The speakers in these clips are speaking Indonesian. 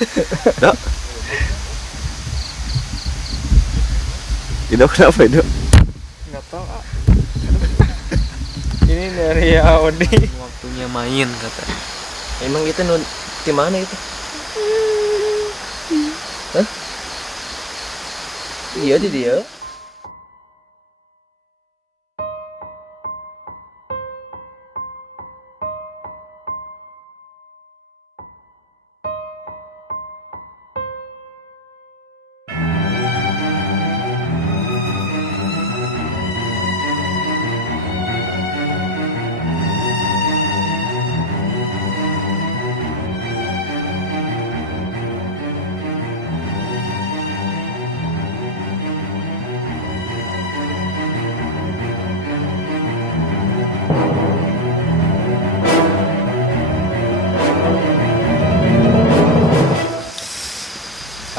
Dok. Ido kenapa Ido? Nggak tahu. Ini dari Audi. Waktunya main kata. Emang itu di mana itu? Hah? Iya di dia.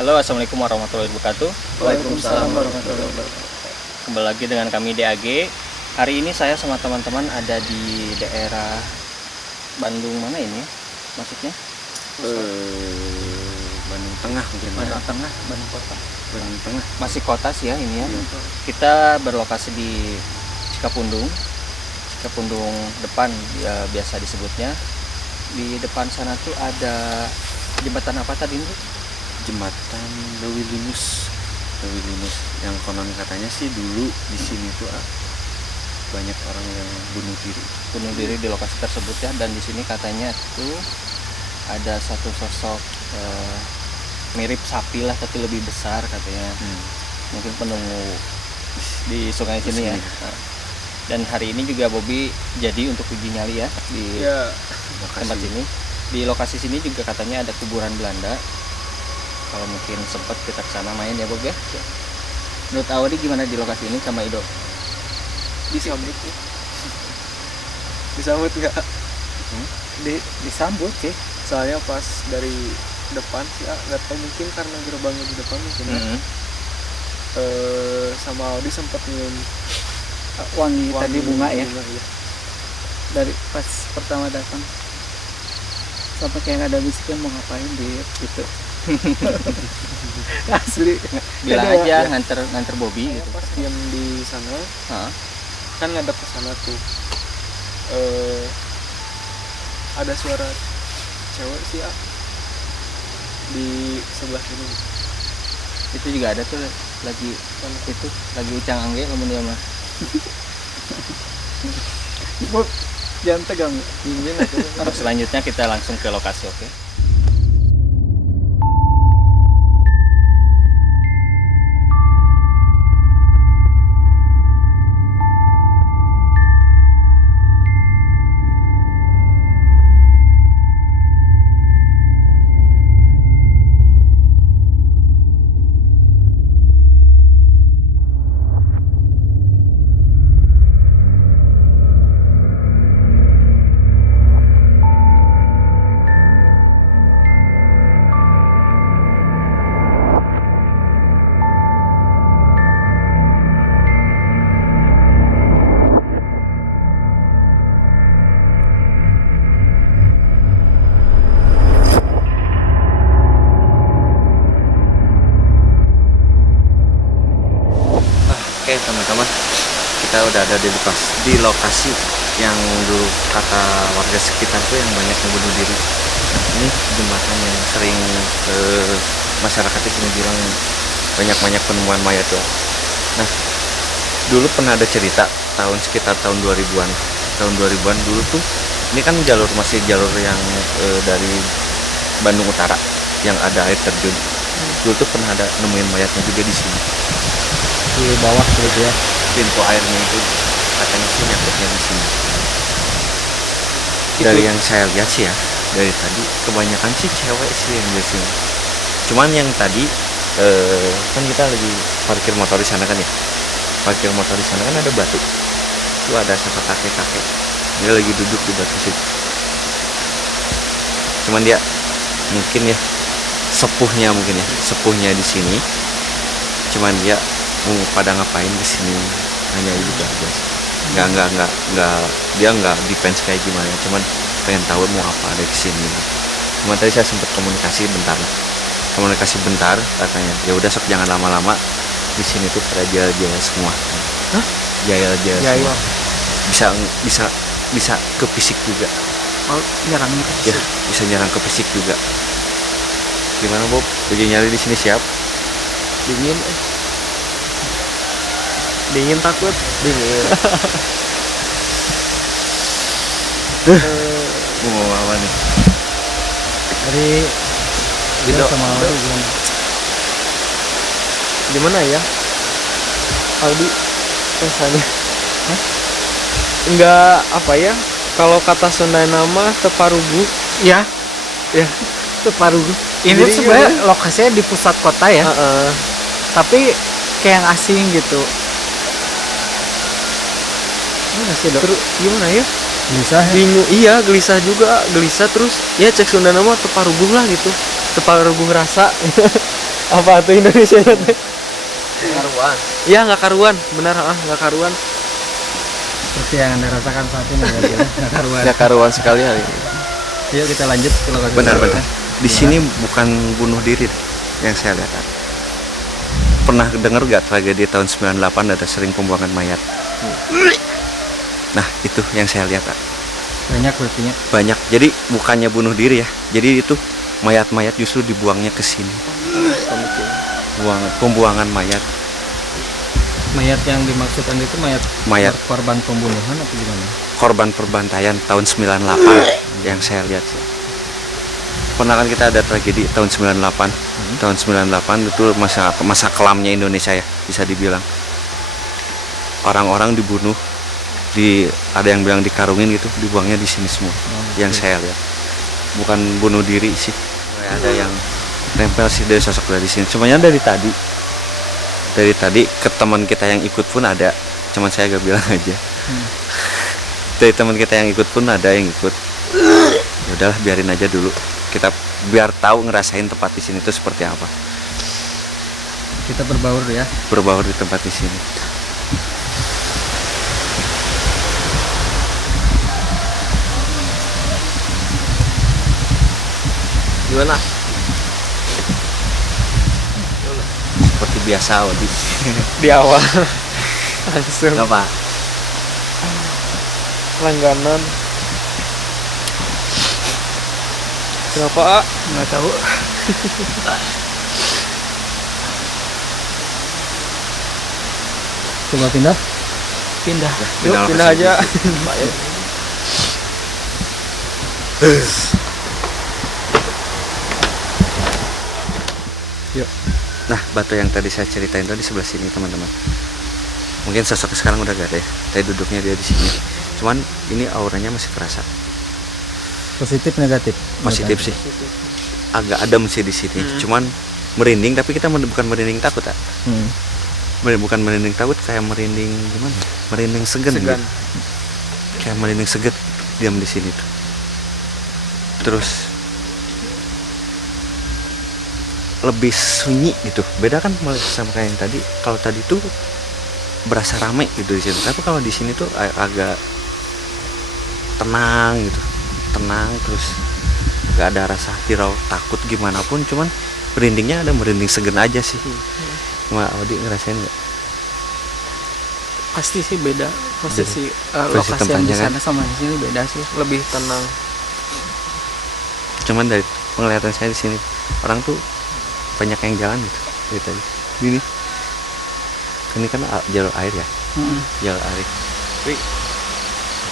Halo, assalamualaikum warahmatullahi wabarakatuh. Waalaikumsalam warahmatullahi wabarakatuh. Kembali lagi dengan kami DAG. Hari ini saya sama teman-teman ada di daerah Bandung mana ini? Maksudnya? Bandung Tengah mungkin. Bandung Tengah, Bandung Kota. Bandung Tengah. Masih kota sih ya ini ya. Iya. Kita berlokasi di Cikapundung. Cikapundung depan ya, biasa disebutnya. Di depan sana tuh ada jembatan apa tadi itu? Jembatan Lewi Linus yang konon katanya sih dulu di sini tuh banyak orang yang bunuh diri Di lokasi tersebut ya, dan di sini katanya tuh ada satu sosok mirip sapi lah tapi lebih besar katanya. Mungkin penunggu di sungai sini ya. Nah, dan hari ini juga Bobby jadi untuk uji nyali ya di tempat sini. Di lokasi sini juga katanya ada kuburan Belanda. Kalau mungkin sempat kita kesana main ya Bob ya. Menurut Awadi gimana di lokasi ini sama Ido? Disambut ya. Disambut nggak? Disambut sih. Soalnya pas dari depan sih nggak tahu, mungkin karena gerbangnya di depan mungkin ya. Sama Audi sempat nyium wangi tadi bunga ya. Iya. Dari pas pertama datang sampai kayak ada bisikan mau ngapain di itu. Asli Bilang Ada, aja ya. nganter Bobby Saya gitu. pas diam di sana kan ngadep ke sana tuh, ada suara cewek sih di sebelah kiri. Itu juga ada tuh lagi ucang angge lamun dia mah. Bob, jangan tegang. Untuk selanjutnya kita langsung ke lokasi, oke? Oke teman-teman, kita udah ada di lokasi yang dulu kata warga sekitar tuh yang banyak yang bunuh diri. Ini jembatan yang sering masyarakat di sini bilang banyak penemuan mayat tuh. Nah, dulu pernah ada cerita sekitar tahun 2000-an. Tahun 2000-an dulu tuh ini kan masih jalur yang dari Bandung Utara yang ada air terjun. Dulu tuh pernah ada nemuin mayatnya juga di sini. Di bawah gitu ya. Pintu airnya itu katanya sih nyangkutnya di sini. Dari yang saya lihat sih ya, dari tadi kebanyakan sih cewek sih yang di sini. Cuman yang tadi kan kita lagi parkir motor di sana kan ya. Parkir motor di sana kan ada batu. Itu ada sama kakek-kakek. Dia lagi duduk di batu situ. Cuman dia mungkin ya sepuhnya di sini. Cuman dia mau pada ngapain di sini, hanya itu aja sih. Nggak dia nggak defense kayak gimana, cuman pengen tahu mau apa ada di sini. Cuma tadi saya sempat komunikasi bentar katanya ya udah sok jangan lama-lama, di sini tuh pada jail-jail semua. Hah? Jail Jail. semua, bisa ke fisik juga Oh, nyerangnya ke ya, bisa nyerang ke fisik juga. Gimana Bob, uji nyali di sini siap? Dingin. Dingin takut. Dingin. Mau apa nih? Dari Gitu sama Aldi gimana? gimana ya? Aldi rasanya. Enggak apa ya? Kalau kata Sunda nama teparugu. Ya, Ya. Teparugu. Ini Jadi sebenarnya lokasinya di pusat kota ya, Heeh. tapi kayak yang asing gitu. Enggak sih, Dok. Terus gimana ya? Bisa Bingung. Iya, gelisah juga. Gelisah terus ya cek Sunda nama teparugu lah gitu. Teparugu rasa. Apa tuh Indonesia teh? Karuan. Iya, nggak karuan. Benar, nggak karuan. seperti yang Anda rasakan saat ini ya, nggak karuan. Ya karuan sekali hari ini. Yuk kita lanjut ke lokasi. Benar. berikutnya. Di sini bukan bunuh diri yang saya lihat. Pernah dengar gak tragedi tahun 98 ada sering pembuangan mayat? Nah itu yang saya lihat. Banyak berarti. Banyak. Jadi bukannya bunuh diri ya. Jadi itu mayat-mayat justru dibuangnya ke sini. Pembuangan mayat. Mayat yang dimaksudkan itu Mayat korban pembunuhan atau gimana? korban perbantaian tahun 98 yang saya lihat. Pernah kan kita ada tragedi tahun 98. Tahun 98 itu masa kelamnya Indonesia ya, bisa dibilang. Orang-orang dibunuh, ada yang bilang dikarungin gitu, dibuangnya di sini semua. Yang saya lihat. Bukan bunuh diri sih. Ada yang nempel sih dari sosok dari sini. Semuanya dari tadi. Dari tadi ke teman kita yang ikut pun ada, cuman saya gak bilang aja. Dari teman kita yang ikut pun ada yang ikut. Ya udahlah biarin aja dulu. Kita biar tahu ngerasain tempat di sini itu seperti apa. Kita berbaur ya. Berbaur di tempat di sini. Gimana? Seperti biasa Odi. Di awal langsung Apa? langganan. Kenapa? Nggak tahu. Coba pindah. Pindah. Pindah Yuk, lokasi pindah aja. Yuk. Nah, batu yang tadi saya ceritain itu di sebelah sini, teman-teman. Mungkin sosoknya sekarang udah gak ada ya. Tadi duduknya dia di sini. Cuman ini auranya masih kerasa. Positif negatif. Positif sih. Agak adem sih di sini. Cuman merinding, tapi kita bukan merinding takut, tak? Bukan merinding takut, kayak merinding gimana? Merinding segan. Gitu. Kayak merinding segan diam di sini tuh. Terus lebih sunyi gitu. Beda kan sama kayak yang tadi. Kalau tadi tuh berasa rame gitu di sini. Tapi kalau di sini tuh agak tenang gitu. Tenang, terus gak ada rasa hirau takut gimana pun, cuman merindingnya ada merinding segan aja sih. Cuma Audi ngerasain nggak? Pasti sih beda posisi Posisi lokasi yang di tempatnya sana sama di sini beda sih. Lebih tenang. Cuman dari penglihatan saya di sini orang tuh banyak yang jalan gitu dari tadi. Ini kan jalur air ya, jalur air. Tapi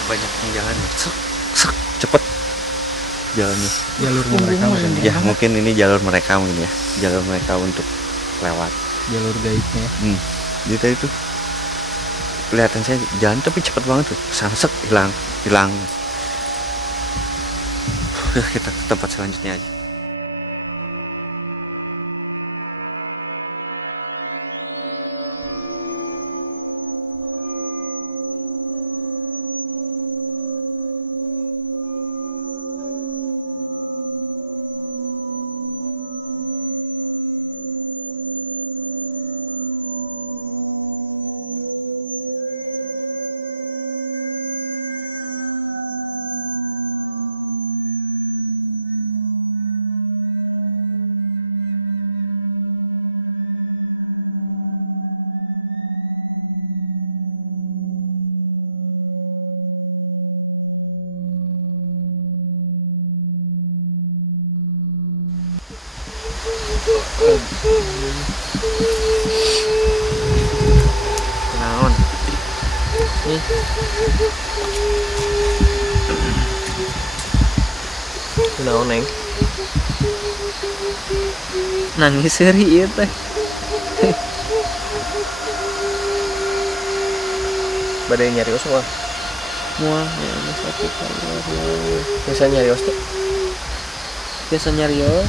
banyak yang jalan ya. Cepet jalannya. Jalurnya mereka mungkin. Ya mungkin ini jalur mereka mungkin ya, jalur mereka untuk lewat. Jalur gaibnya. Jadi tadi tuh kelihatan saya jalan tapi cepet banget tuh, sansek hilang. Kita ke tempat selanjutnya aja. Naon nih Naon neng? nangis seri ieu teh. Badai nyarios wah. Mual ya ini sakit Allah. Biasa nyarios teh. Biasa nyarios.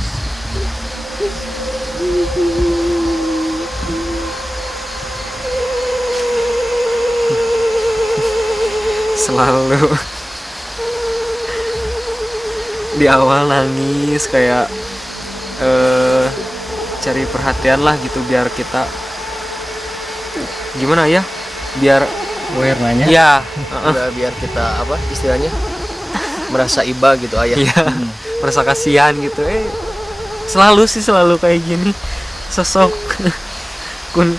Selalu di awal nangis kayak cari perhatian lah gitu biar kita gimana ya biar aware nanya. ya Biar kita apa istilahnya merasa iba gitu ayah. iya merasa kasihan gitu selalu kayak gini sosok kun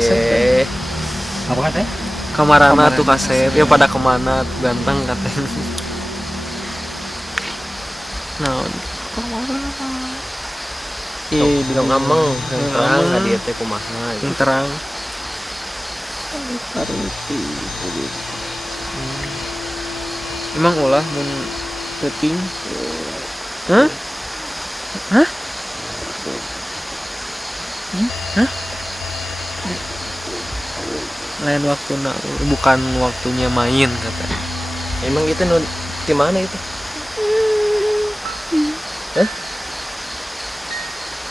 Cie. Apa katanya? kamarana tuh kasep ya pada kemana tuh ganteng katanya nah di Yang ngomong, yang Yang terang ngomong. ka dieu teh kumaha. yang terang emang ulah mun teuting hah hah hah lain waktu bukan waktunya main katanya Emang itu di mana itu? Hah?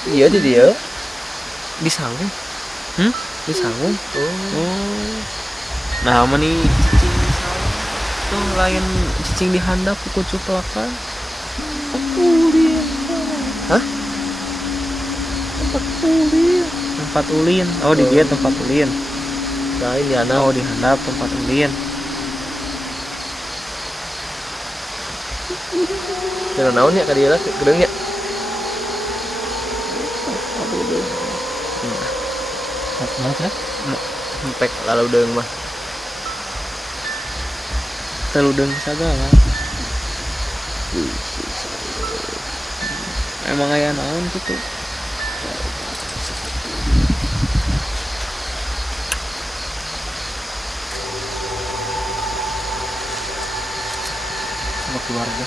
Iya di dia. di sanggung di sanggung Oh. nah mana nih cicing tuh lain cicing di handap ku cuplakan Hah? tempat ulin oh di dia tempat ulin Lain di anak. oh di handap tempat ulin Jangan naon ya ka dieu lah gedeng ya. Mana Empek lalu deung mah. teludeng sagala emang aya naon gitu sama keluarga.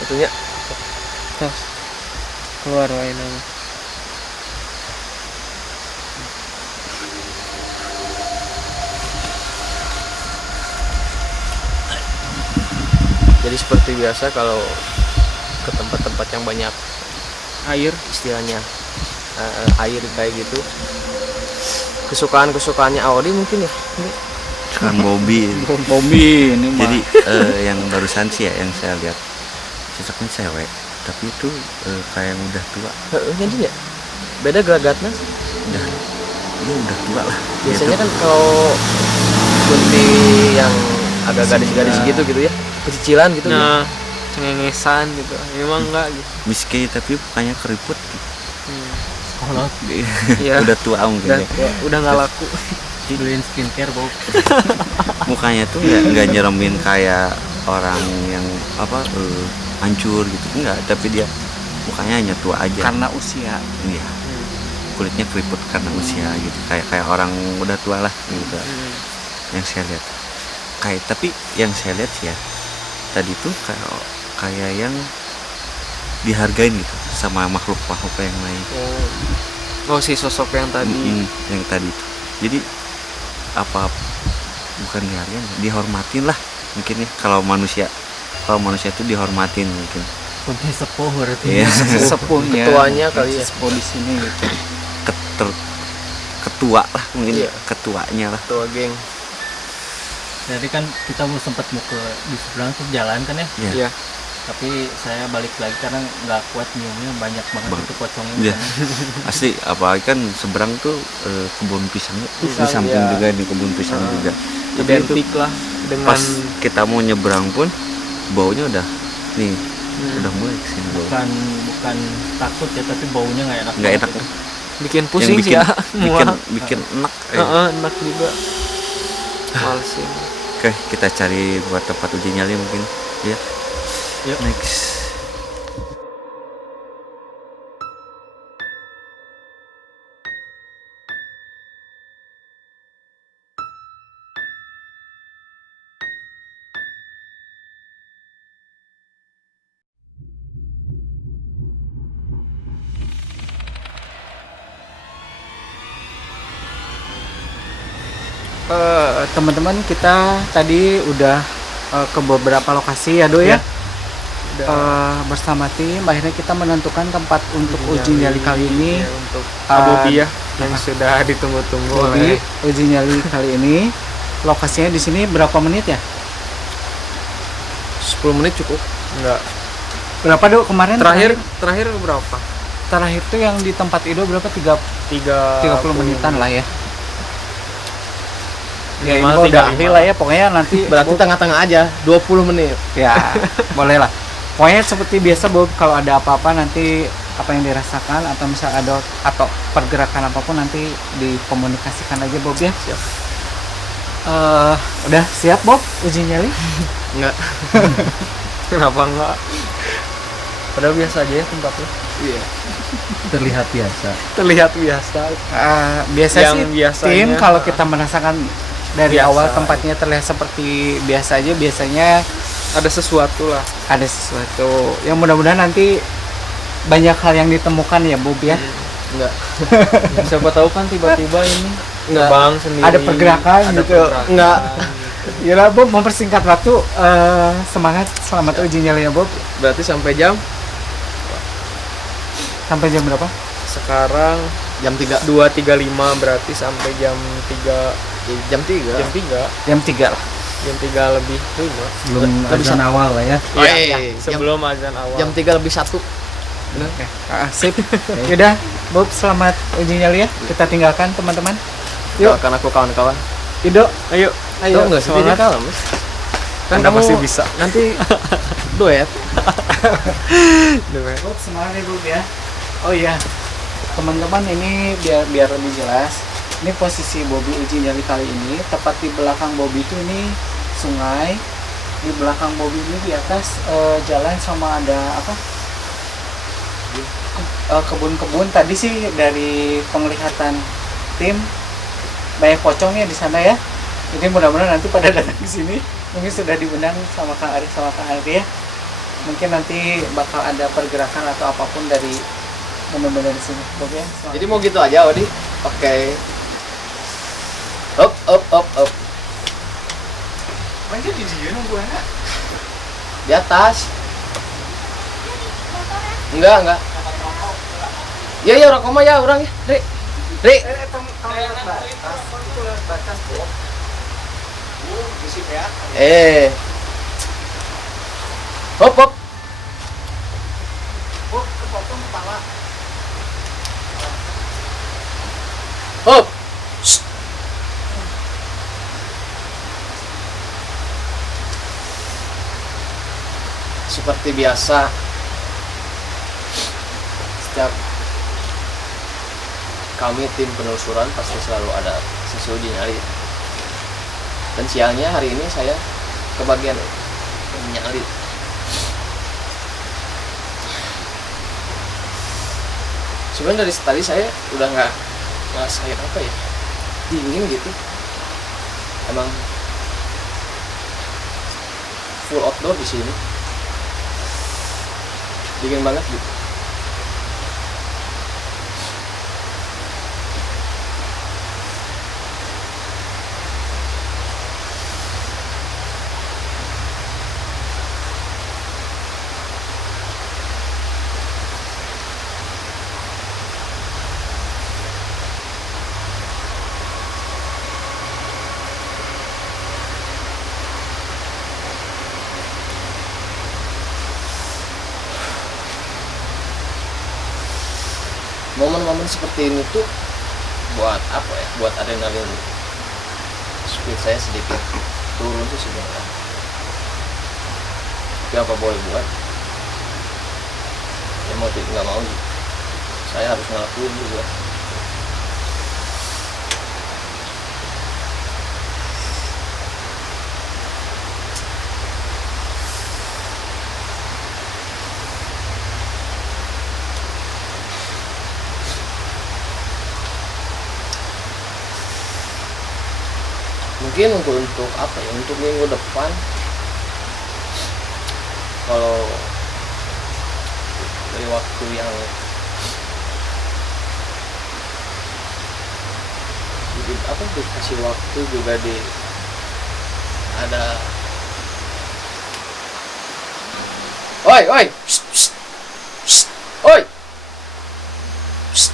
Atunya tos keluar wae nama jadi seperti biasa kalau ke tempat-tempat yang banyak air istilahnya air kayak gitu. Kesukaannya Audi mungkin ya. Kan Bobby. Bobby ini mah. Jadi yang barusan sih ya yang saya lihat cocoknya cewek, tapi itu kayak yang udah tua, Heeh, jadi ya. Beda gelagatnya. udah dia udah tua lah. Biasanya Gitu. kan kalau kunti yang agak gadis-gadis gitu ya. Pecicilan gitu ya. nah cengengesan gitu emang enggak gitu Miski tapi bukannya keriput. Kolot Iya. Udah tua mungkin ya. udah nggak laku beliin skincare bau. Mukanya tuh nggak nyeremin kayak orang yang apa hancur gitu enggak, tapi dia mukanya hanya tua aja. Karena usia. Iya. Kulitnya keriput karena usia gitu. Kayak orang udah tua lah gitu. Yang saya lihat. Tapi yang saya lihat sih ya tadi tuh kayak yang dihargain gitu sama makhluk-makhluk yang lain. oh si sosok yang tadi Yang tadi tuh. Jadi apa bukan dihargain, dihormatin lah mungkin ya kalau manusia itu dihormatin mungkin. Kunti sepuh berarti. Iya. Sepuhnya. Ketuanya kali ya. Sepuh di sini gitu. Ketua lah mungkin Iya. ketuanya lah. Tua geng. Jadi kan kita belum sempat mau ke di seberang tuh jalan kan ya. Iya. ya Tapi saya balik lagi karena nggak kuat nyiumnya banyak banget Bang. itu pocongnya. Iya. Asli apalagi kan seberang tuh kebun pisang di Pisang, samping ya. juga di kebun pisang juga. Tapi itu identik lah dengan pas kita mau nyebrang pun baunya udah nih udah mulai kesini bau. Bukan takut ya, tapi baunya nggak enak. Nggak enak. banget. bikin pusing Yang sih ya bikin enak. enak juga malesin Oke, kita cari buat tempat uji nyali mungkin. Ya. Yuk. Next. Teman-teman, kita tadi udah ke beberapa lokasi ya Do ya. Bersama tim akhirnya kita menentukan tempat untuk uji nyali kali ini. Ya, untuk Uh, Bobby ya yang sudah ditunggu-tunggu Bobby, oleh uji nyali kali ini lokasinya di sini berapa menit ya? 10 menit cukup. Enggak. Berapa Do kemarin? Terakhir berapa? Terakhir tuh yang di tempat Ido berapa? 30 menitan lah ya. Ya ini Minimal udah 35. ahli lah ya, pokoknya nanti Berarti tengah-tengah aja 20 menit. ya boleh lah. Pokoknya seperti biasa Bob, kalau ada apa-apa nanti apa yang dirasakan atau misal ada atau pergerakan apapun nanti dikomunikasikan aja Bob ya. Siap. Udah siap Bob uji nyali? Enggak. Kenapa enggak? Padahal biasa aja ya tempatnya. Iya. Terlihat biasa. Terlihat biasa. Biasa Yang sih biasanya, tim kalau kita merasakan dari biasa. awal tempatnya terlihat seperti biasa aja, biasanya Ada sesuatu lah. ada sesuatu yang mudah-mudahan nanti banyak hal yang ditemukan ya Bob ya. Enggak. Siapa tahu kan tiba-tiba ini bang sendiri. Ada pergerakan ada gitu. pergerakan. Enggak. Ya lah Bob, mempersingkat waktu, semangat, selamat uji nyali ya Bob. Berarti sampai jam Sampai jam berapa? sekarang Jam 3. 2.35 berarti sampai jam 3 Jam 3. jam 3 Jam 3 lah. jam 3 lebih 5 Sebelum azan awal lah ya. Oh, Iya, iya. sebelum azan awal. Jam 3 lebih 1. Oke. Sip. Yaudah Bob, selamat uji nyali ya. Kita tinggalkan teman-teman. Yuk. Doakan aku kawan-kawan. Ido, Ayo, Ayo, enggak sih semangat. kalah, Mas. kan Anda kamu pasti bisa. nanti Duet. duet. Bob, semangat ya Bob ya. Oh iya, teman-teman, ini biar lebih jelas. Ini posisi Bobby uji nyali kali ini, tepat di belakang Bobby itu ini sungai. Di belakang Bobby ini di atas jalan sama ada apa? Kebun-kebun. Tadi sih dari penglihatan tim banyak pocongnya di sana ya. Jadi mudah-mudahan nanti pada datang ke sini mungkin sudah diundang sama Kang Arif sama Kang Arif ya. Mungkin nanti bakal ada pergerakan atau apapun dari benar-benar di sini. Bob ya. Selamat. Jadi mau gitu aja, Odi. Oke. Up. Manja di dia nunggu anak. Di atas. Enggak. Iya, rokok mah ya orang ya. Ri. Hop. Hop. Shh. Seperti biasa, setiap kami tim penelusuran pasti selalu ada sesi uji nyali. Dan siangnya hari ini saya kebagian nyali. Sebenarnya dari tadi saya udah nggak ngerasain apa ya, dingin gitu. Emang full outdoor di sini, dingin banget gitu. Momen-momen seperti ini tuh buat apa ya? Buat adrenalin speed saya sedikit turun sih sebenarnya. Tapi apa boleh buat? Ya mau tidak nggak mau, saya harus ngelakuin juga. mungkin untuk apa ya, untuk minggu depan kalau dari waktu yang dikasih waktu juga ada oi psst, psst, psst, oi psst.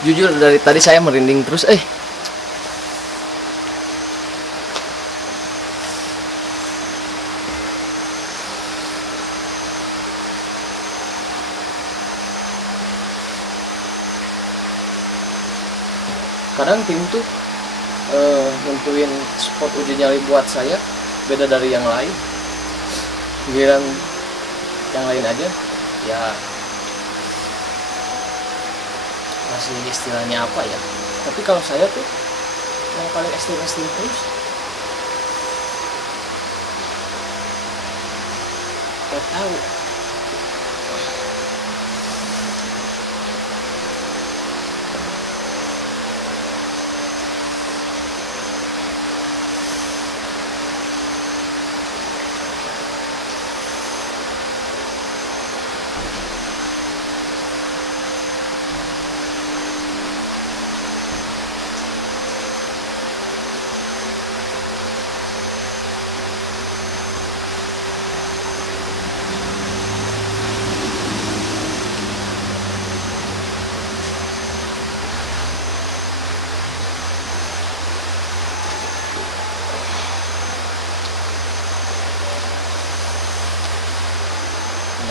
Jujur dari tadi saya merinding terus. Kadang tim tuh nentuin spot uji nyali buat saya beda dari yang lain. Giliran yang lain aja ya masih istilahnya apa ya, tapi kalau saya tuh yang paling ekstrim terus. Gak tahu.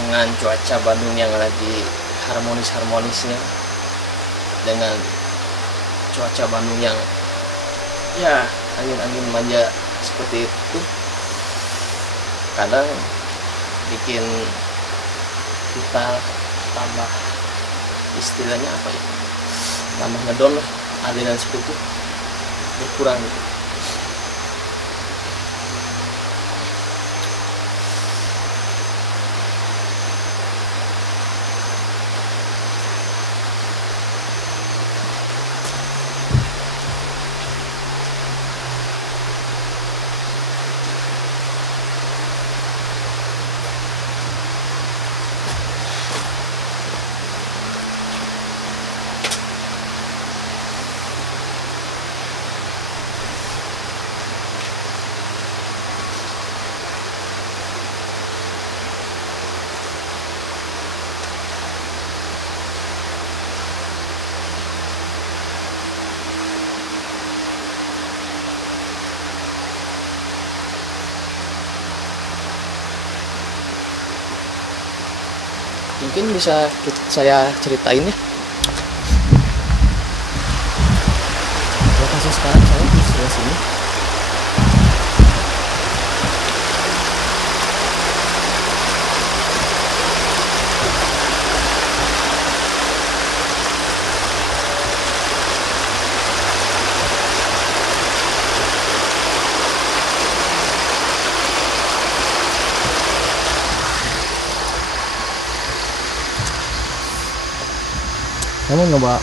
Dengan cuaca Bandung yang lagi harmonis-harmonisnya, dengan cuaca Bandung yang ya angin-angin manja seperti itu, kadang bikin kita tambah istilahnya apa ya, tambah ngedon lah, adrenalin seperti itu berkurang gitu. Mungkin bisa saya ceritain ya. Lokasi sekarang saya di sebelah sini. Saya mau nyoba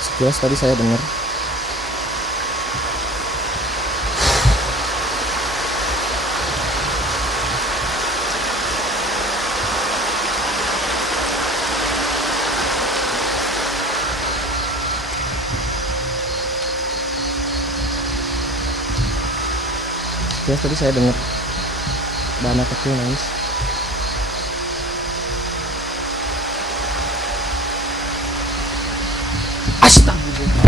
sekilas tadi saya dengar ada anak kecil nangis. Astagfirullah.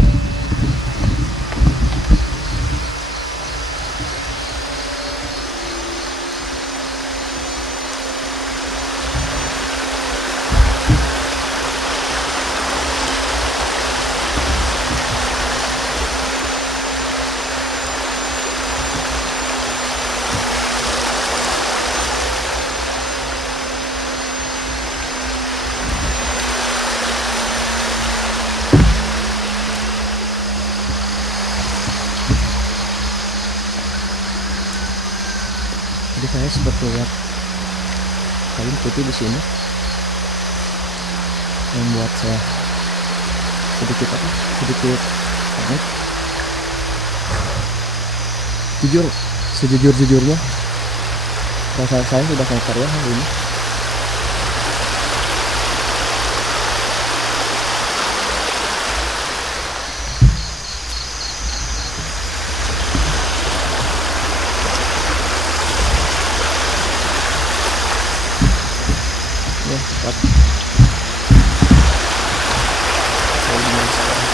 Jadi saya sempat lihat kain putih di sini yang membuat saya sedikit panik. Jujur, sejujur-jujurnya perasaan saya sudah kotor ya hari ini. Ya, cepat. Saya dimana sekarang?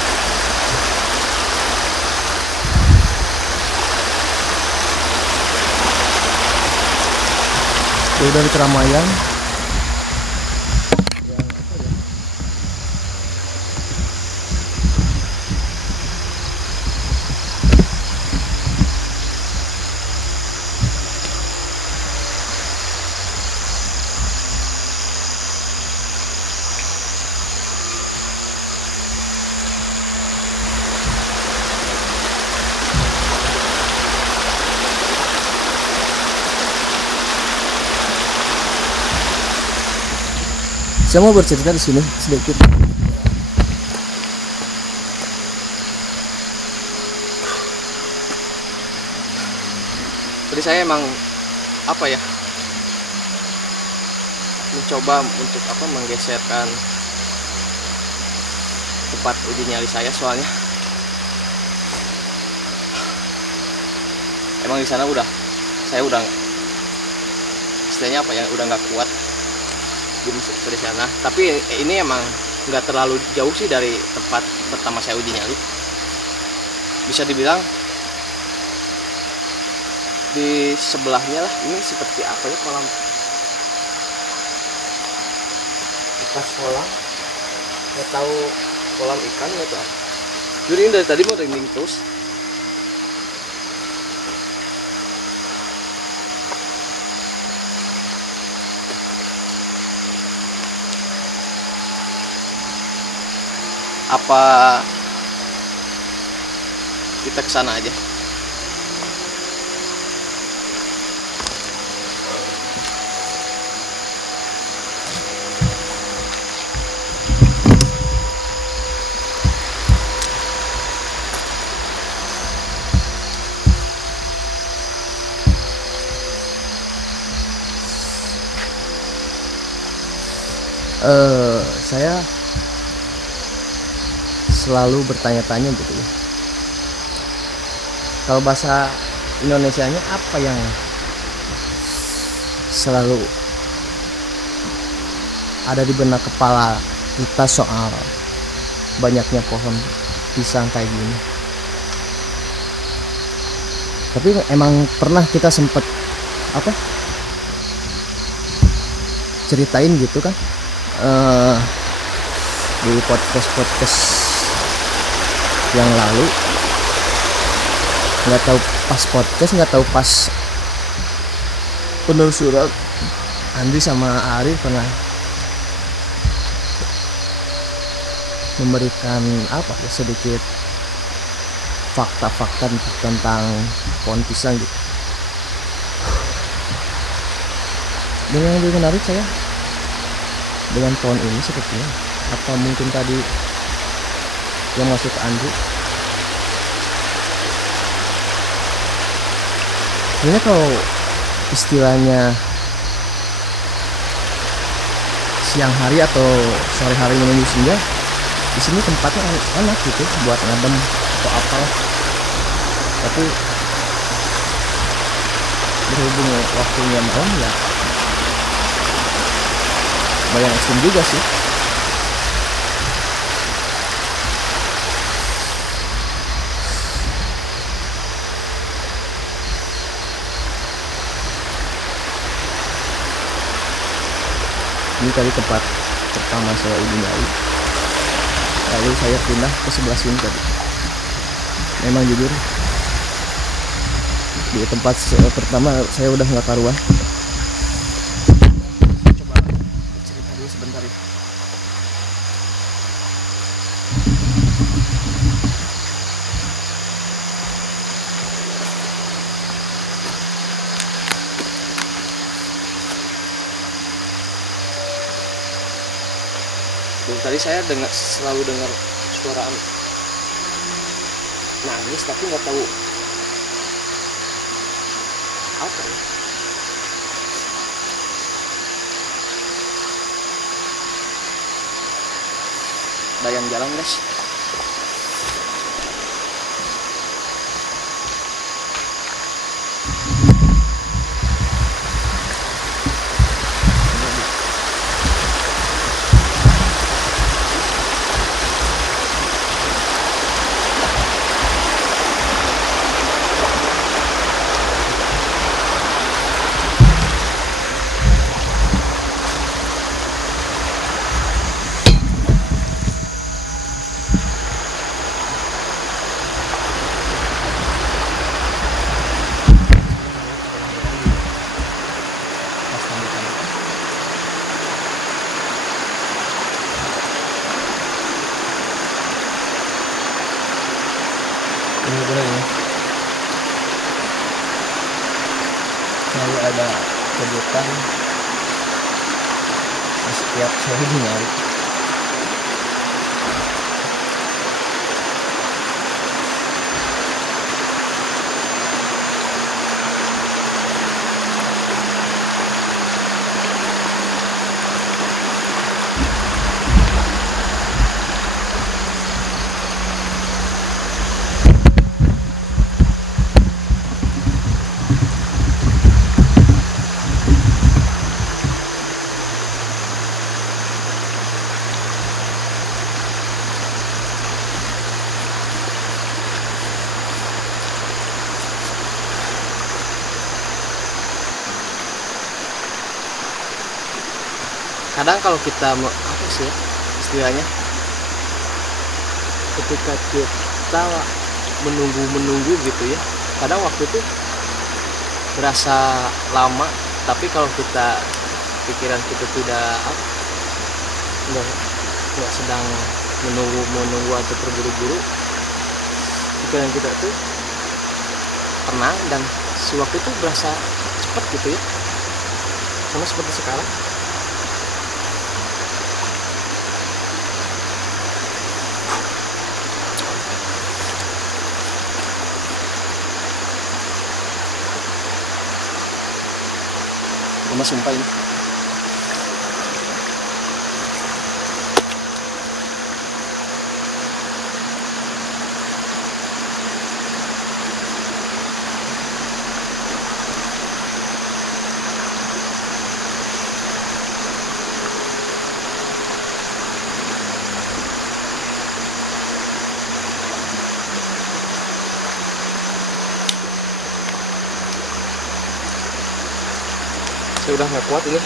Jauh dari keramaian. Saya mau bercerita di sini sedikit. Jadi saya emang apa ya, mencoba untuk menggeserkan tempat uji nyali saya, soalnya emang di sana saya udah istilahnya udah nggak kuat di sana. Tapi ini emang nggak terlalu jauh sih dari tempat pertama saya uji nyali. Bisa dibilang di sebelahnya lah. Ini seperti apa ya, kolam, bekas kolam, nggak tahu kolam ikan nggak tahu. Jadi ini dari tadi mau merinding terus. Apa kita ke sana aja? Saya selalu bertanya-tanya gitu ya. Kalau bahasa Indonesianya apa yang selalu ada di benak kepala kita soal banyaknya pohon pisang kayak gini? Tapi emang pernah kita sempet ceritain gitu kan, di podcast yang lalu. Nggak tahu pas podcast, nggak tahu pas penelusuran, Andi sama Arif pernah memberikan sedikit fakta-fakta tentang pohon pisang gitu. Dan yang lebih menarik saya dengan pohon ini sepertinya, atau mungkin tadi yang masuk ke Andrew, ini kalau istilahnya siang hari atau sore hari menuju senja, di sini tempatnya enak gitu buat ngadem atau apalah. Tapi berhubung waktunya malam ya lumayan ekstrim juga sih. Ini tadi tempat pertama saya uji nyali, lalu saya pindah ke sebelah sini tadi. Memang jujur di tempat pertama saya udah nggak karuan. Coba cerita dulu sebentar ya. Dan tadi saya selalu dengar suara nangis, tapi nggak tahu apa ya. Bayang jalan guys. Ini bener ya, selalu ada kejutan di setiap saya uji nyali. Kadang kalau kita apa sih ya istilahnya, ketika kita menunggu gitu ya, kadang waktu itu berasa lama, tapi kalau kita pikiran kita nggak sedang menunggu atau terburu-buru, pikiran kita tuh tenang dan si waktu itu berasa cepat gitu ya, sama seperti sekarang. Mama sumpah ini. Saya udah nggak kuat ini.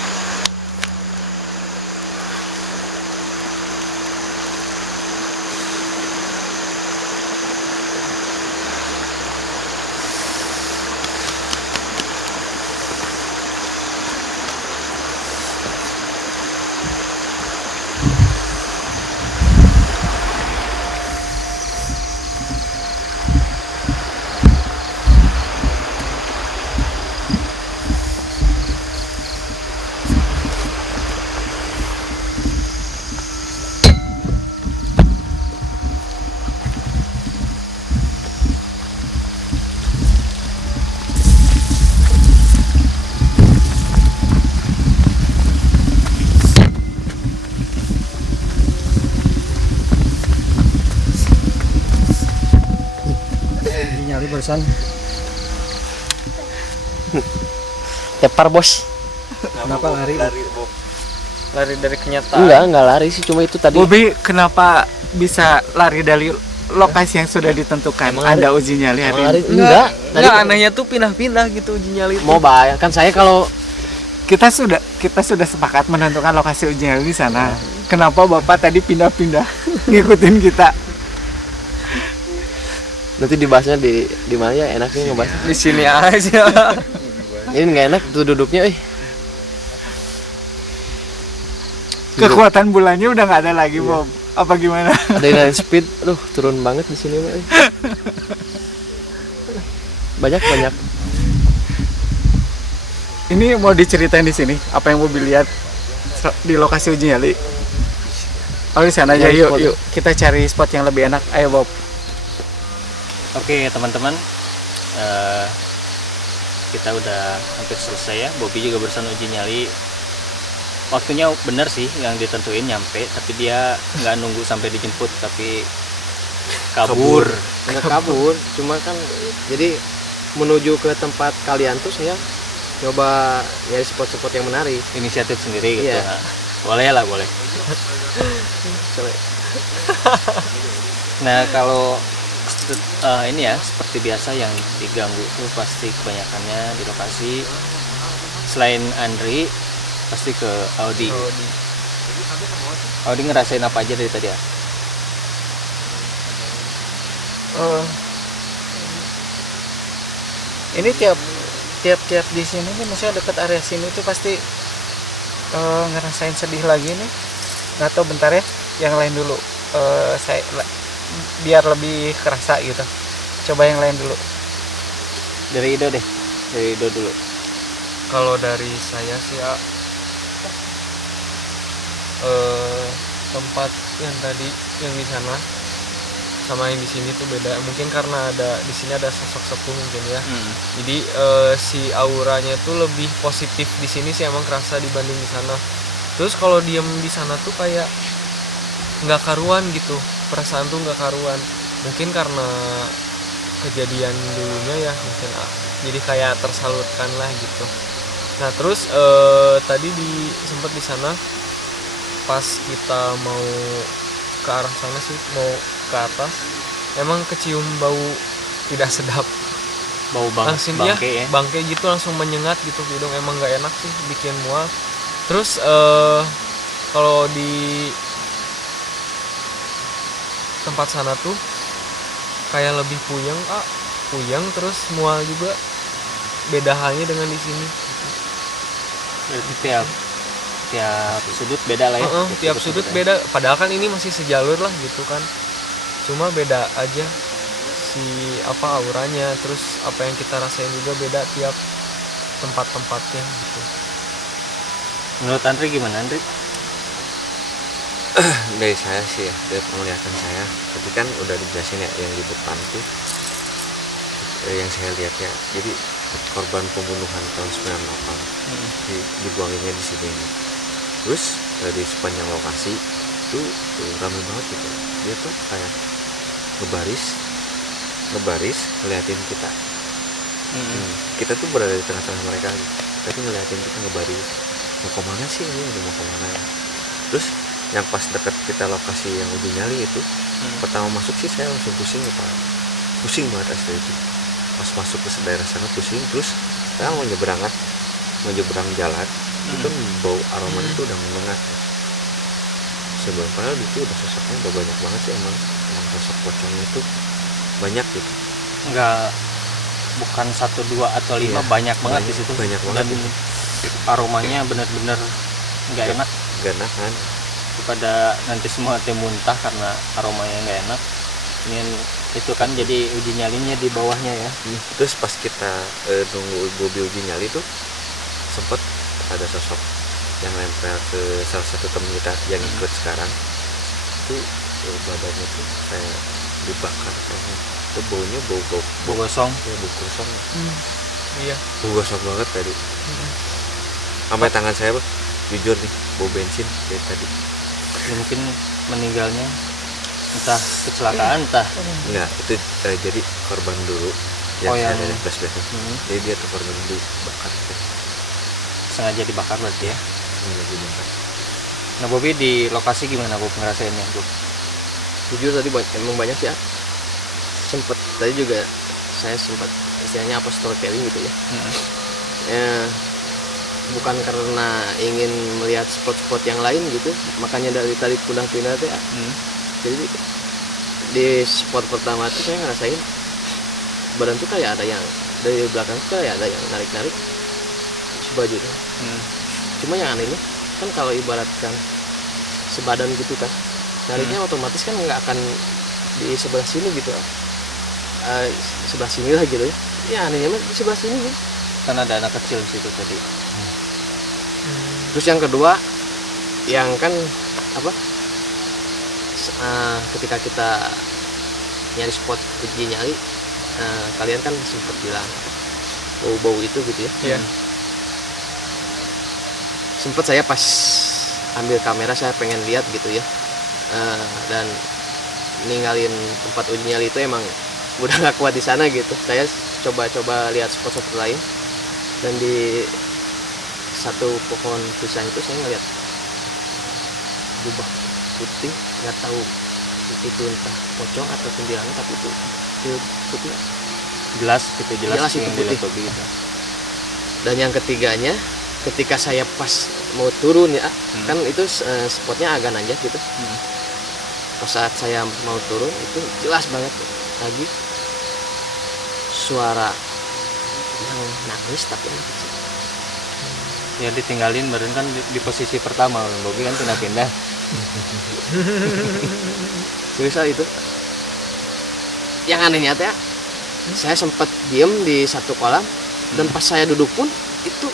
barusan. Tepar bos. Kenapa lari? Lari dari kenyataan. Enggak lari sih, cuma itu tadi. Bobi, kenapa bisa lari dari lokasi yang sudah ditentukan? Emang Anda uji nyali hari Emang lari? ini? Enggak. Enggak, anehnya tuh pindah-pindah gitu uji nyali itu. Mau bayangkan saya kalau Kita sudah sepakat menentukan lokasi uji nyali di sana. Kenapa Bapak tadi pindah-pindah ngikutin kita? nanti dibahasnya di mana ya enaknya ngebahas. Di sini aja. Ini nggak enak tuh duduknya, Kekuatan bulannya udah nggak ada lagi, Bob. Apa gimana? Ada inline speed, aduh turun banget di sini, Mbak. Banyak. Ini mau diceritain di sini apa yang Bobi lihat di lokasi uji nyali. Oh, di sana aja, Cari yuk, spot. yuk. Kita cari spot yang lebih enak. Ayo, Bob. Oke teman-teman, kita udah hampir selesai ya. Bobby juga barusan uji nyali. Waktunya bener sih yang ditentuin nyampe, tapi dia nggak nunggu sampai dijemput, tapi kabur. Nggak kabur, cuma kan jadi menuju ke tempat kalian tuh saya coba nyari spot-spot yang menarik. Inisiatif sendiri gitu. Iya. Nah, boleh lah, boleh. Soalnya Nah kalau ini ya seperti biasa yang diganggu tuh pasti kebanyakannya di lokasi. Selain Andri pasti ke Audi. Audi ngerasain apa aja dari tadi ya? Ini tiap di sini nih, maksudnya dekat area sini tuh pasti ngerasain sedih lagi nih. Nggak tahu, bentar ya, yang lain dulu. Biar lebih kerasa gitu. Coba yang lain dulu. Dari Ido deh, dari Ido dulu. Kalau dari saya sih ya, tempat yang tadi yang di sana sama yang di sini tuh beda. Mungkin karena di sini ada sosok sepuh mungkin ya. Jadi si auranya tuh lebih positif di sini sih emang kerasa dibanding di sana. Terus kalau diem di sana tuh kayak nggak karuan gitu, perasaan tuh nggak karuan. Mungkin karena kejadian dulunya ya, mungkin jadi kayak tersalurkan lah gitu. Nah terus tadi sempat di sana pas kita mau ke arah sana sih, mau ke atas, emang kecium bau tidak sedap. Bau banget, Langsung dia bangke ya. bangke gitu, langsung menyengat gitu hidung, emang nggak enak sih, bikin mual. Terus kalau di tempat sana tuh kayak lebih puyeng terus mual juga, beda halnya dengan di sini. Berarti tiap sudut beda lah ya. Tiap sudut beda, padahal kan ini masih sejalur lah gitu kan, cuma beda aja si auranya, terus apa yang kita rasain juga beda tiap tempat-tempatnya gitu. Menurut Andri gimana, Andri? Dari saya sih ya, dari penglihatan saya tadi kan udah dijelasin ya yang di depan tuh yang saya lihat ya, jadi korban pembunuhan tahun 98 dibuanginnya di sini. Terus di sepanjang lokasi tuh ramai banget gitu, dia tuh kayak ngebaris ngeliatin kita. Kita tuh berada di tengah-tengah mereka, tapi ngeliatin kita ngebaris, mau kemana sih ini, mau kemana. Terus yang pas deket kita lokasi yang uji nyali itu, pertama masuk sih saya langsung pusing banget asli itu. Pas masuk ke daerah sana pusing, terus saya mau nyebrang jalan, itu bau aroma itu udah menyengat. Sebelum padahal itu udah sosoknya udah banyak banget sih, emang sosok pocongnya itu banyak gitu. Enggak, bukan 1, 2 atau 5, Iya, banyak banget di situ. banyak banget Dan gitu. aromanya benar-benar nggak enak. Gak enak kan. Pada nanti semua teh muntah karena aromanya nggak enak. Ini itu kan jadi uji nyalinya di bawahnya ya. Terus pas kita nunggu Bobi uji nyali tuh sempet ada sosok yang nempel ke salah satu temen kita yang ikut sekarang itu, badannya tuh kayak dibakar kayaknya. Itu baunya bau Gosong. ya, bau gosong. Iya. Bau gosong banget tadi. Sampai tangan saya jujur nih bau bensin kayak tadi. Ya, mungkin meninggalnya entah kecelakaan entah. Enggak, itu jadi korban dulu yang Oh, saya yang- dari flashback. Hmm. Jadi dia tuh korban dibakar gitu. Sengaja dibakar berarti ya. Sengaja dibakar. Nah Bobi di lokasi gimana Bob ngerasainnya Bob? Jujur tadi emang banyak sih ya. Sempet tadi juga saya sempat istilahnya apa storytelling gitu ya. Bukan karena ingin melihat spot-spot yang lain gitu, makanya dari tadi pindah-pindah teh. Jadi di spot pertama tuh saya ngerasain badan tuh kayak ada yang dari belakang tuh kayak ada yang narik-narik si baju tuh. Cuma yang anehnya kan kalau ibaratkan sebadan gitu kan, nariknya otomatis kan nggak akan di sebelah sini gitu. Sebelah sini lah gitu ya. Ya anehnya mah di sebelah sini gitu. Kan ada anak kecil di situ tadi. Terus yang kedua, yang kan apa? Ketika kita nyari spot uji nyali, kalian kan sempat bilang bau-bau itu gitu ya. Iya. Sempat saya pas ambil kamera saya pengen lihat gitu ya, dan ninggalin tempat uji nyali itu emang udah nggak kuat di sana gitu. Saya coba-coba lihat spot-spot lain, dan di satu pohon pisang itu saya ngeliat jubah putih, nggak tahu itu entah pocong atau kuntilanak, tapi itu putih. Jelas gitu, jelas Jelas yang itu dilihat putih. Bobi gitu. Dan yang ketiganya, ketika saya pas mau turun ya, kan itu spotnya agak nanjak gitu. Pas saat saya mau turun itu jelas banget lagi suara yang nangis tapi anak kecil. Ya ditinggalin baru kan di posisi pertama Bobi kan pindah-pindah. Serius itu. Yang anehnya teh, saya sempat diem di satu kolam, dan pas saya duduk pun itu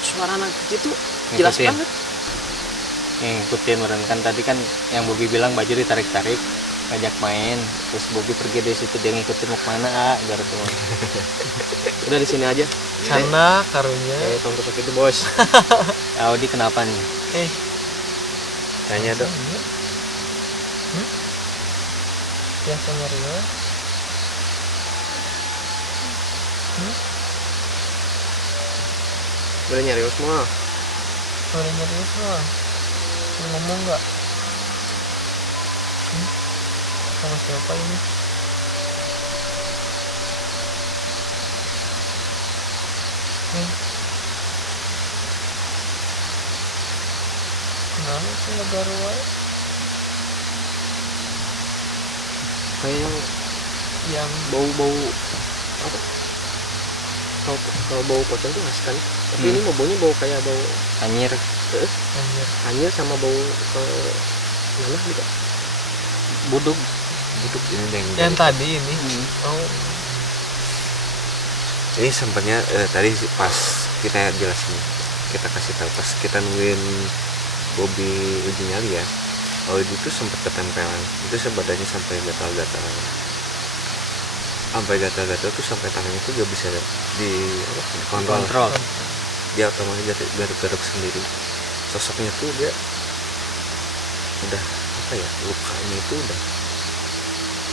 suara anak kecil itu jelas Ngikutin. banget. Ngikutin baru kan tadi kan yang Bobi bilang baju ditarik-tarik ngajak main, terus Bobi pergi dari situ dia ngikutin mau kemana biar tuh. Udah di sini aja. Sana karunya. Kayak tonton itu bos. Audi kenapa nih? Tanya dong. Biasa nyarinya. Boleh nyari semua. Boleh nyarinya semua. Mau ngomong nggak? Sama siapa ini? Kenapa sih nggak baru aja? Kayak Yang bau-bau apa? Kalau bau pocong tuh khas kan. Tapi ini mau baunya bau kayak bau Anjir. anjir. anyir sama bau nanah gitu. Buduk. Buduk ini yang Yang tadi ini. Oh, ini sempatnya tadi pas kita jelasin, kita kasih tahu pas kita nungguin Bobi uji nyali ya, itu tuh sempat ketempelan, itu badannya sampai gatal-gatal, tuh sampai tangannya tuh gak bisa dikontrol. Dia otomatis garuk-garuk sendiri. Sosoknya tuh dia udah apa ya, lukanya itu udah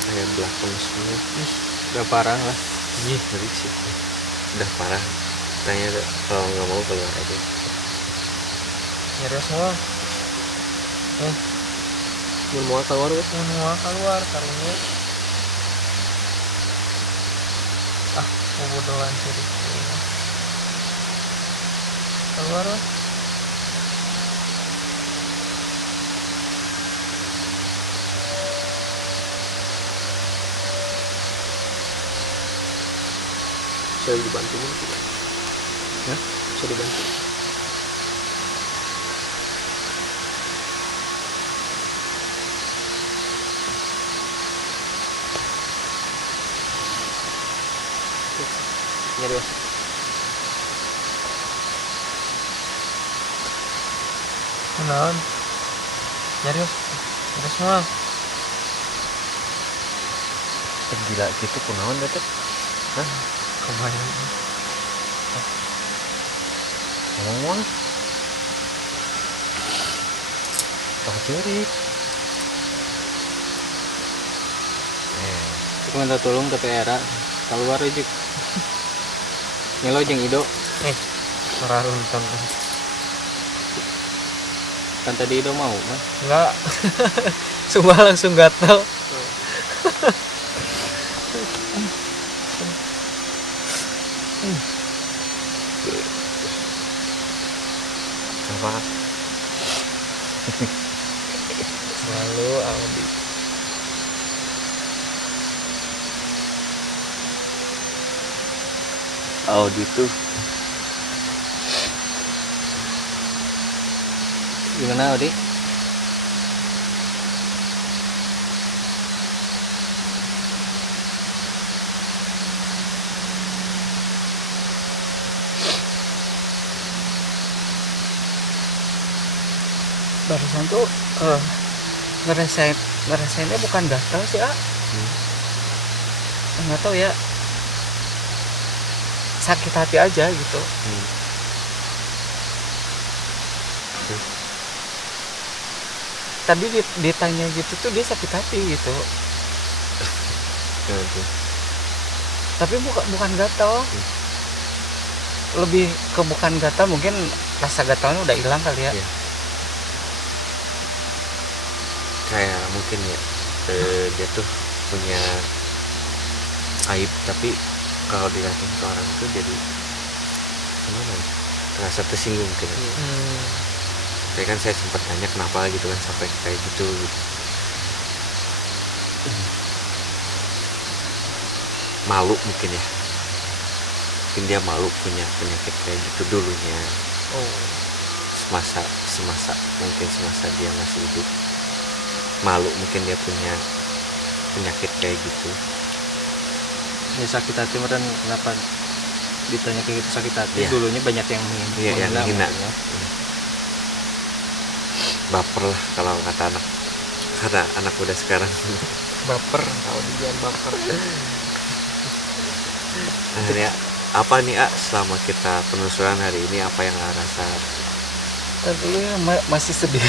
kayak belakang semua. Udah parah lah. Ngeri sih, udah parah. Tanya kalau nggak mau keluar aja. nyari semua. Mau keluar wes. Semua keluar karunya. Bodohan sih. Keluar lah. Saya dibantu mungkin. Ya? Saya dibantu. Nyari was. Kenalan. Nyari semua. Gila gitu kunaon datang. Kebayang. Ngomong tak curi. Minta tolong ke era keluar aja Melo jeung Ido Parah nonton. kan tadi Ido mau kan Enggak. Semua langsung gatel. Apa? Selalu Aldi. Audi tuh gimana Odi? Barusan tuh ngerasainnya bukan gatal sih nggak tahu ya, sakit hati aja gitu. Tadi ditanya gitu tuh dia sakit hati gitu, tapi bukan gatal. Lebih ke bukan gatal, mungkin rasa gatalnya udah hilang kali ya. Iya. Kayak mungkin ya dia tuh punya aib, tapi kalau dilihatin ke orang tuh jadi gimana ya, terasa tersinggung mungkin. Kayak kan saya sempat tanya kenapa gitu kan sampai kayak gitu. Malu mungkin ya, mungkin dia malu punya penyakit kayak gitu dulunya. semasa dia masih hidup, malu mungkin dia punya penyakit kayak gitu. Ya sakit hati meren, kenapa ditanya kayak gitu sakit hati? Iya. Dulunya banyak yang Iya, yang menghina. mungkin ya. Baper lah kalau kata anak, karena anak muda sekarang. Baper, kalau dia baper. Akhirnya apa nih selama kita penelusuran hari ini, apa yang rasa? Tapi masih sedih.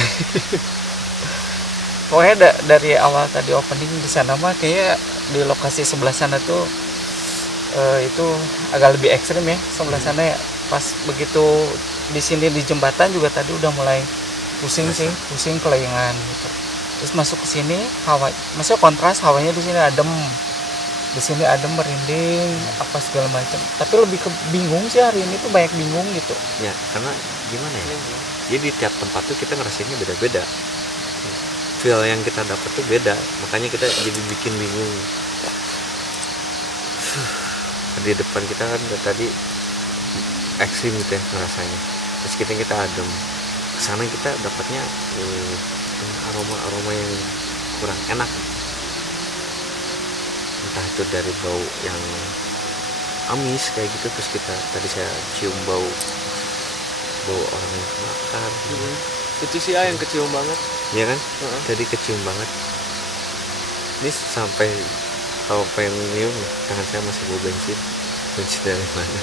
Pokoknya dari awal tadi opening di sana mah kayak di lokasi sebelah sana tuh itu agak lebih ekstrim ya sebelah sana ya. Pas begitu di sini di jembatan juga tadi udah mulai pusing kelengan gitu. Terus masuk ke sini masih kontras, hawanya di sini adem. Di sini adem, merinding, apa segala macam. Tapi lebih ke bingung sih hari ini tuh, banyak bingung gitu. Ya karena gimana ya? Jadi di tiap tempat tuh kita ngerasainnya beda-beda. Feel yang kita dapat tuh beda, makanya kita jadi bikin bingung. Di depan kita kan tadi ekstrim gitu ya ngerasanya. Terus kita adem. Kesana kita dapatnya aroma yang kurang enak. Entah itu dari bau yang amis kayak gitu, terus tadi saya cium bau orang yang kebakar. Itu sih yang kecium banget. Iya kan? Jadi kecium banget. Ini sampai kalau pengen minum, tangan saya masih bau bensin dari mana?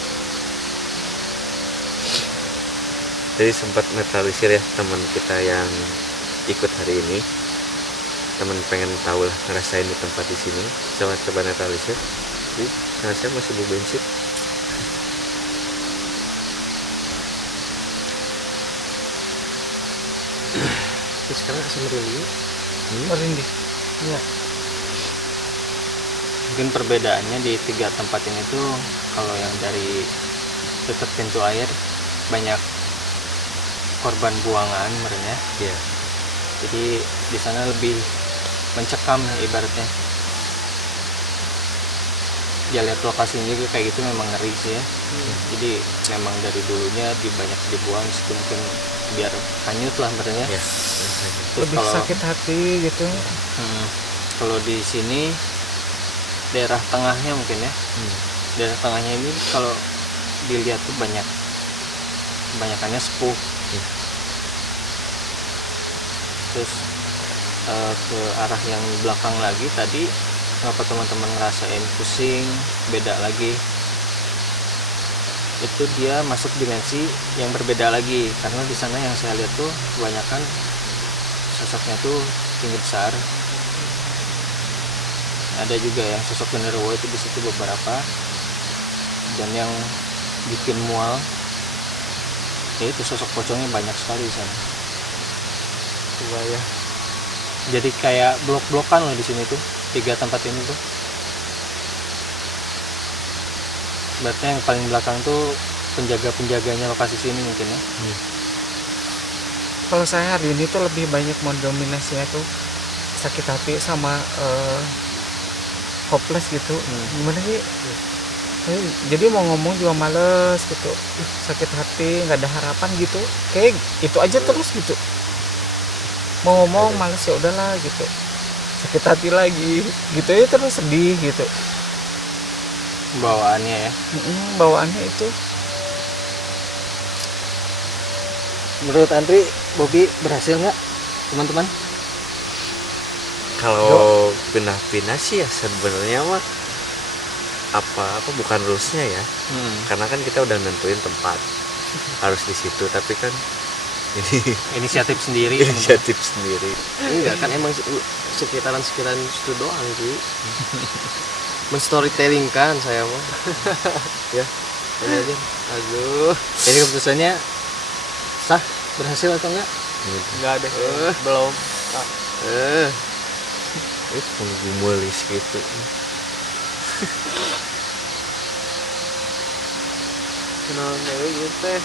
Jadi sempat netralisir ya teman kita yang ikut hari ini. Teman pengen tahu lah ngerasain di tempat di sini, coba netralisir. Jadi tangan saya masih bau bensin. Terus sekarang asam merinding. Merinding. Iya. Mungkin perbedaannya di 3 tempat ini tuh, kalau yang dari dekat pintu air banyak korban buangan merenya. Iya. Jadi di sana lebih mencekam ibaratnya. Ya lihat lokasinya juga kayak gitu memang ngeri sih ya. Jadi memang dari dulunya banyak dibuang, situ mungkin biar hanyut lah merenya. Iya. Terus Lebih sakit hati gitu. Kalau di sini daerah tengahnya mungkin ya. Daerah tengahnya ini kalau dilihat tuh banyakannya sepuh. Terus ke arah yang belakang lagi tadi, kenapa teman-teman ngerasain pusing, beda lagi, itu dia masuk dimensi yang berbeda lagi. Karena di sana yang saya lihat tuh kebanyakan sosoknya tuh tinggi besar. ada juga yang sosok genderuwo itu di situ beberapa, dan yang bikin mual ya itu sosok pocongnya banyak sekali di sana. Coba ya. Jadi kayak blok-blokan loh di sini tuh, 3 tempat ini tuh. Berarti yang paling belakang tuh penjaga-penjaganya lokasi sini mungkin ya. Kalau saya hari ini tuh lebih banyak mendominasinya tuh sakit hati sama hopeless gitu. Gimana sih? Jadi mau ngomong juga males gitu. Sakit hati, nggak ada harapan gitu. Kayak itu aja terus gitu. Mau ngomong males, ya udahlah gitu. Sakit hati lagi gitu ya, terus sedih gitu. Bawaannya ya. Bawaannya itu. Menurut Andri, Bobby berhasil nggak, teman-teman? Kalau pindah-pindah sih ya sebenarnya mah apa bukan rulesnya ya, karena kan kita udah nentuin tempat harus di situ, tapi kan ini Inisiatif sendiri. inisiatif sendiri. Enggak kan, emang sekitaran situ doang sih. Men-storytelling kan saya mah. Ya, ini aja. Aduh. Jadi keputusannya sah, berhasil atau enggak? Enggak ada, belum. Gumelis gitu. Kenal dewe gitu teh.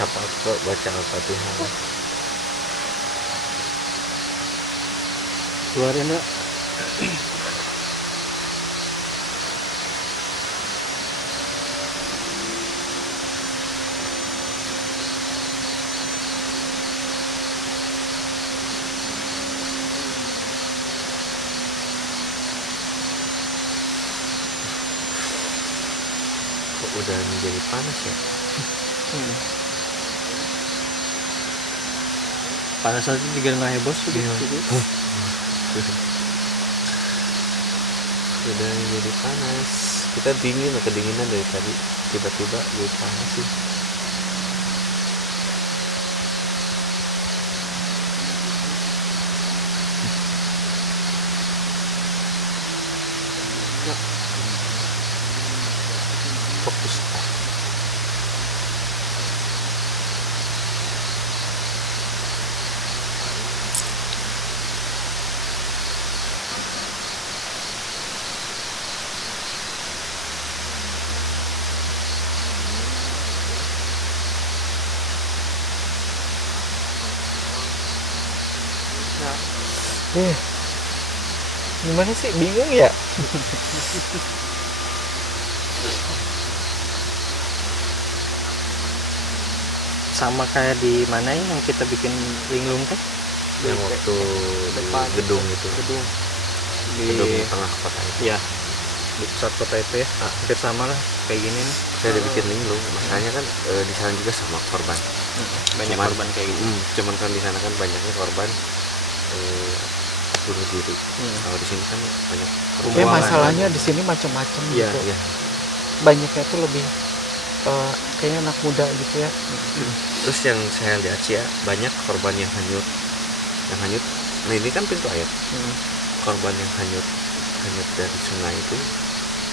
Cepat kok baca Al-Fatihah. Keluarin enggak? Kok udah menjadi panas ya? Panas aja juga nggak bos gitu. Udah menjadi panas. Kita dingin, kedinginan dari tadi. Tiba-tiba jadi panas sih. Fokus. Gimana sih? Bingung ya? Sama kayak di mana ya yang kita bikin linglung teh? Yang waktu depan di gedung itu. Gedung. Di Gedung tengah kota itu. ya, di pusat kota itu ya. Hampir sama lah kayak gini nih. Saya udah bikin linglung. Masalahnya kan di sana juga sama korban. Banyak Cuman- korban kayak gitu. Cuman kan di sana kan banyaknya korban bunuh diri. Kalau di sini kan banyak Tapi Pembuangan. masalahnya di sini macam-macam Iya, gitu. ya. Banyaknya tuh lebih kayaknya anak muda gitu ya. Terus yang saya lihat sih ya, banyak korban yang hanyut. Yang hanyut. Nah, ini kan pintu air. Korban yang hanyut dari sungai itu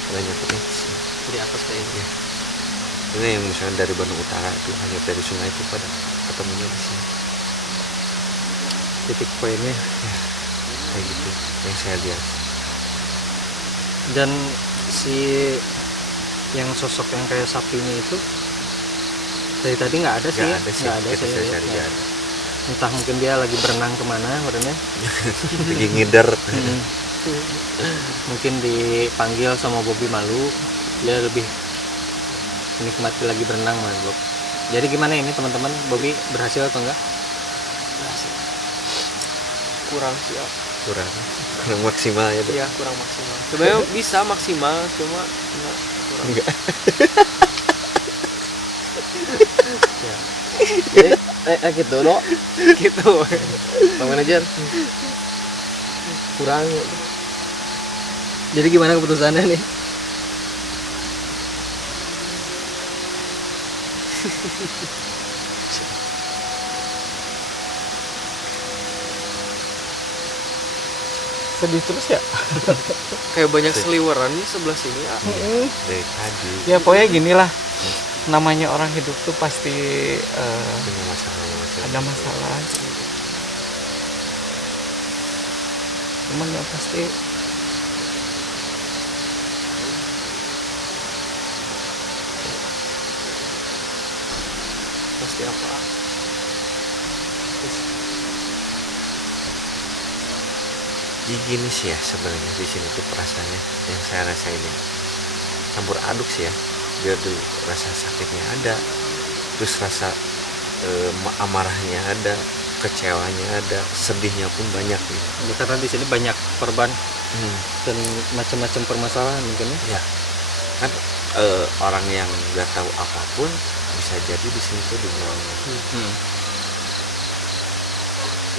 banyaknya di sini. Di atas kayak gitu. Ini yang misalnya dari Bandung Utara itu hanyut dari sungai itu pada ketemunya di sini. Titik poinnya. Kayak gitu yang saya lihat. Dan si yang sosok yang kayak sapinya itu dari tadi nggak ada sih Nggak ya? ada sih. Nggak ada Kita saya cari lihat. nggak ada. Entah mungkin dia lagi berenang kemana badannya. Lagi ngider. Mungkin dipanggil sama Bobby malu, dia lebih menikmati lagi berenang mabuk. Jadi gimana ini teman-teman, Bobby berhasil atau enggak? Kurang sih ya. kurang maksimal ya. Iya, kurang maksimal. Sebenarnya bisa maksimal, cuma enggak kurang. Enggak. Gitu dok. Gitu. Pak manajer. Kurang. Jadi gimana keputusannya nih? sedih terus ya. Kayak banyak seliweran nih sebelah sini ya. Dari tadi Ya pokoknya gini lah, namanya orang hidup tuh pasti punya masalah. ada masalah. Cuman ya pasti Pasti apa? Jadi gini sih ya sebenarnya di sini tuh perasaannya yang saya rasain ya. Campur aduk sih ya. Dia tuh rasa sakitnya ada, terus rasa amarahnya ada, kecewanya ada, sedihnya pun banyak gitu. Ya, karena di sini banyak korban dan macam-macam permasalahan mungkin ya. Ya kan orang yang nggak tahu apapun bisa jadi di sini tuh dibilang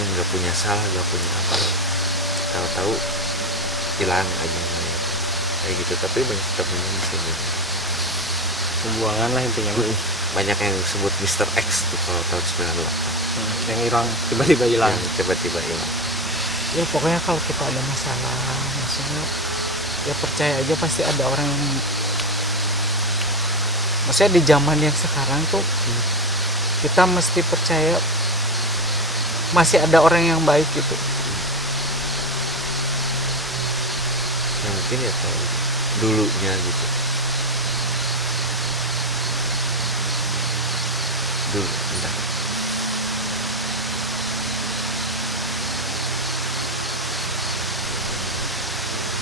yang nggak punya salah, nggak punya apa, tahu-tahu hilang aja mayat kayak gitu. Tapi banyak temennya di sini. Pembuangan lah intinya. Banyak yang sebut Mr. X tuh kalau tahun 98 Yang hilang tiba-tiba hilang. yang tiba-tiba hilang. ya pokoknya kalau kita ada masalah, maksudnya ya percaya aja pasti ada orang yang, maksudnya di zaman yang sekarang tuh kita mesti percaya masih ada orang yang baik gitu. Yang mungkin ya tahu dulunya gitu. Dulu entah.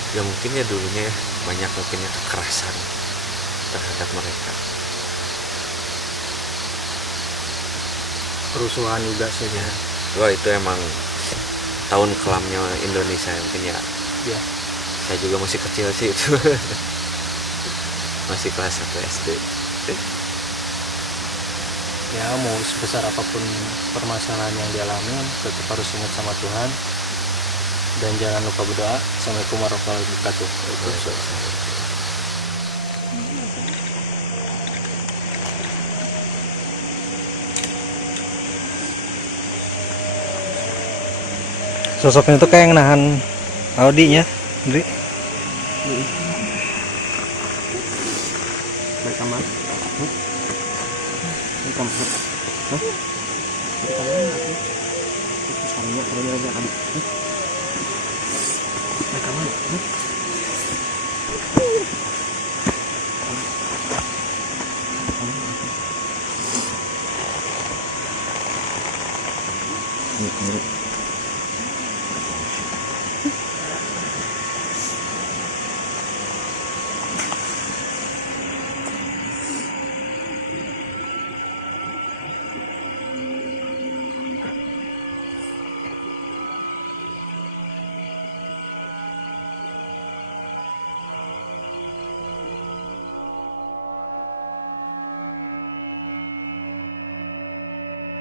Ya mungkin ya dulunya ya banyak mungkin ya kekerasan terhadap mereka. Kerusuhan juga sih ya. Wah itu emang tahun kelamnya Indonesia mungkin ya. Ya. Saya juga masih kecil sih itu. Masih kelas 1 SD. Ya mau sebesar apapun permasalahan yang dialami, tetap harus ingat sama Tuhan dan jangan lupa berdoa. Assalamualaikum warahmatullahi wabarakatuh. Sosoknya itu kayak yang nahan Audinya, Dri. Baik kamar. Baik kamar. Hah? Baik kamar aku. Itu suaminya ada tadi. Baik kamar. Ini